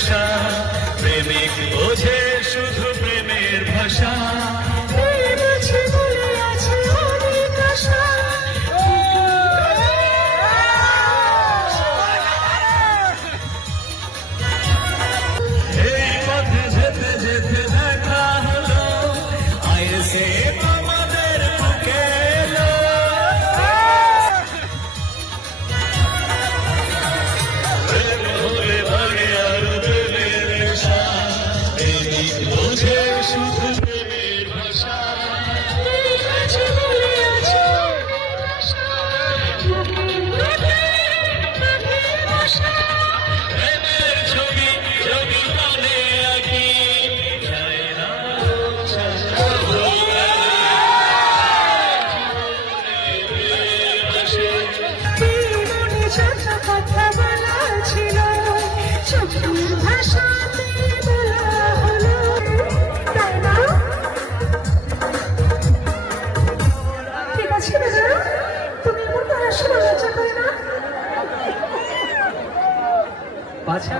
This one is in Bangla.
নেশা, প্রেমিক বোঝে শুধু প্রেমের ভাষা। এই পথে যেতে যেতে দেখা হলো ISF আমাদের বুকে এলো। প্রেম হলে ভাগে আরো প্রেমের নেশা, প্রেমিক বোঝে শুধু প্রেমের ভাষা। প্রেমের ছবি ছবি মনে আঁকি, যায় না কথা বলা ছিল, চোখের ভাষাতে বলা হলো, তাই না? ঠিক আছে দাদা, তুমি এমন পড়াশোনা লজ্জা করে না? পাছে